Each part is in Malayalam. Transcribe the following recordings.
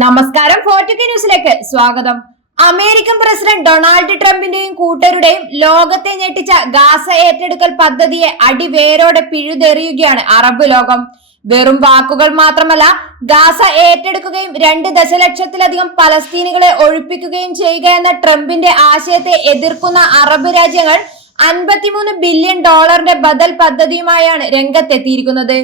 നമസ്കാരം ഫോർട്ടുക്കെ ന്യൂസിലേക്ക് സ്വാഗതം. അമേരിക്കൻ പ്രസിഡന്റ് ഡൊണാൾഡ് ട്രംപിന്റെയും കൂട്ടരുടെയും ലോകത്തെ ഞെട്ടിച്ച ഗാസ ഏറ്റെടുക്കൽ പദ്ധതിയെ അടിവേരോടെ പിഴുതെറിയുകയാണ് അറബ് ലോകം. വെറും വാക്കുകൾ മാത്രമല്ല ഗാസ ഏറ്റെടുക്കുകയും രണ്ട് ദശലക്ഷത്തിലധികം പലസ്തീനികളെ ഒഴിപ്പിക്കുകയും ചെയ്യുക എന്ന ട്രംപിന്റെ ആശയത്തെ എതിർക്കുന്ന അറബ് രാജ്യങ്ങൾ അൻപത്തിമൂന്ന് ബില്യൺ ഡോളറിന്റെ ബദൽ പദ്ധതിയുമായാണ് രംഗത്തെത്തിയിരിക്കുന്നത്.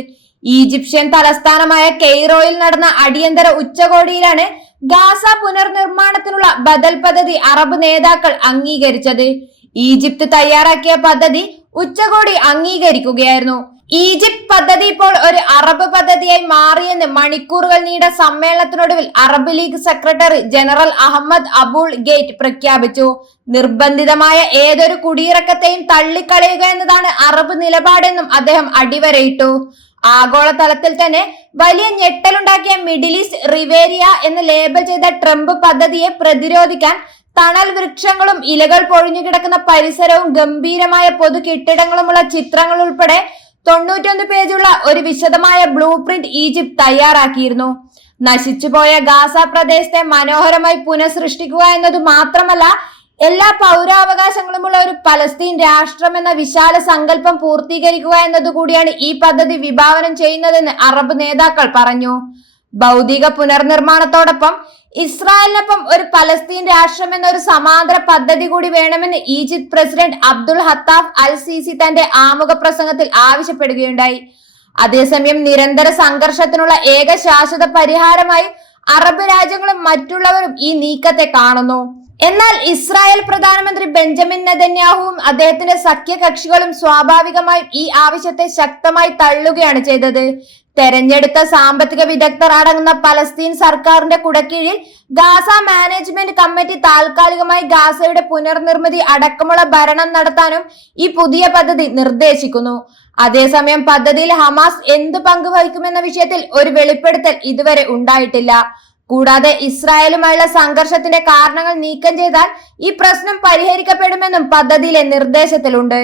ഈജിപ്ഷ്യൻ തലസ്ഥാനമായ കെയ്റോയിൽ നടന്ന അടിയന്തര ഉച്ചകോടിയിലാണ് ഗാസ പുനർനിർമ്മാണത്തിനുള്ള ബദൽ പദ്ധതി അറബ് നേതാക്കൾ അംഗീകരിച്ചത്. ഈജിപ്ത് തയ്യാറാക്കിയ പദ്ധതി ഉച്ചകോടി അംഗീകരിക്കുകയായിരുന്നു. ഈജിപ്ത് പദ്ധതി ഇപ്പോൾ ഒരു അറബ് പദ്ധതിയായി മാറിയെന്ന് മണിക്കൂറുകൾ നീണ്ട സമ്മേളനത്തിനൊടുവിൽ Arab League secretary general Ahmed Aboul Gheit പ്രഖ്യാപിച്ചു. നിർബന്ധിതമായ ഏതൊരു കുടിയിറക്കത്തെയും തള്ളിക്കളയുക എന്നതാണ് അറബ് നിലപാടെന്നും അദ്ദേഹം അടിവരയിട്ടു. ആഗോളതലത്തിൽ തന്നെ വലിയ ഞെട്ടലുണ്ടാക്കിയ മിഡിൽ ഈസ്റ്റ് റിവേരിയ എന്ന് ലേബൽ ചെയ്ത ട്രംപ് പദ്ധതിയെ പ്രതിരോധിക്കാൻ തണൽ വൃക്ഷങ്ങളും ഇലകൾ പൊഴിഞ്ഞു കിടക്കുന്ന പരിസരവും ഗംഭീരമായ പൊതു കെട്ടിടങ്ങളുമുള്ള ചിത്രങ്ങൾ ഉൾപ്പെടെ തൊണ്ണൂറ്റൊന്ന് പേജുള്ള ഒരു വിശദമായ ബ്ലൂ പ്രിന്റ് ഈജിപ്ത് തയ്യാറാക്കിയിരുന്നു. നശിച്ചുപോയ ഗാസ പ്രദേശത്തെ മനോഹരമായി പുനഃസൃഷ്ടിക്കുക എന്നത് മാത്രമല്ല എല്ലാ പൗരാവകാശങ്ങളുമുള്ള ഒരു പലസ്തീൻ രാഷ്ട്രം എന്ന വിശാല സങ്കല്പം പൂർത്തീകരിക്കുക എന്നതുകൂടിയാണ് ഈ പദ്ധതി വിഭാവനം ചെയ്യുന്നതെന്ന് അറബ് നേതാക്കൾ പറഞ്ഞു. ഭൗതിക പുനർനിർമ്മാണത്തോടൊപ്പം ഇസ്രായേലിനൊപ്പം ഒരു പലസ്തീൻ രാഷ്ട്രം എന്ന ഒരു സമാന്തര പദ്ധതി കൂടി വേണമെന്ന് ഈജിപ്ത് പ്രസിഡന്റ് അബ്ദുൾ ഹത്താഫ് അൽ സിസി തന്റെ ആമുഖ പ്രസംഗത്തിൽ ആവശ്യപ്പെടുകയുണ്ടായി. അതേസമയം നിരന്തര സംഘർഷത്തിനുള്ള ഏക ശാശ്വത പരിഹാരമായി അറബ് രാജ്യങ്ങളും മറ്റുള്ളവരും ഈ നീക്കത്തെ കാണുന്നു. എന്നാൽ ഇസ്രായേൽ പ്രധാനമന്ത്രി ബെഞ്ചമിൻ നെതന്യാഹുവും അദ്ദേഹത്തിന്റെ സഖ്യകക്ഷികളും സ്വാഭാവികമായും ഈ ആവശ്യത്തെ ശക്തമായി തള്ളുകയാണ് ചെയ്തത്. തെരഞ്ഞെടുത്ത സാമ്പത്തിക വിദഗ്ധർ അടങ്ങുന്ന പലസ്തീൻ സർക്കാരിന്റെ കുടക്കീഴിൽ ഗാസ മാനേജ്മെന്റ് കമ്മിറ്റി താൽക്കാലികമായി ഗാസയുടെ പുനർനിർമ്മിതി അടക്കമുള്ള ഭരണം നടത്താനും ഈ പുതിയ പദ്ധതി നിർദ്ദേശിക്കുന്നു. അതേസമയം പദ്ധതിയിൽ ഹമാസ് എന്ത് പങ്കുവഹിക്കുമെന്ന വിഷയത്തിൽ ഒരു വെളിപ്പെടുത്തൽ ഇതുവരെ ഉണ്ടായിട്ടില്ല. കൂടാതെ ഇസ്രായേലുമായുള്ള സംഘർഷത്തിന്റെ കാരണങ്ങൾ നീക്കം ചെയ്താൽ ഈ പ്രശ്നം പരിഹരിക്കപ്പെടുമെന്നും പദ്ധതിയിലെ നിർദ്ദേശത്തിലുണ്ട്.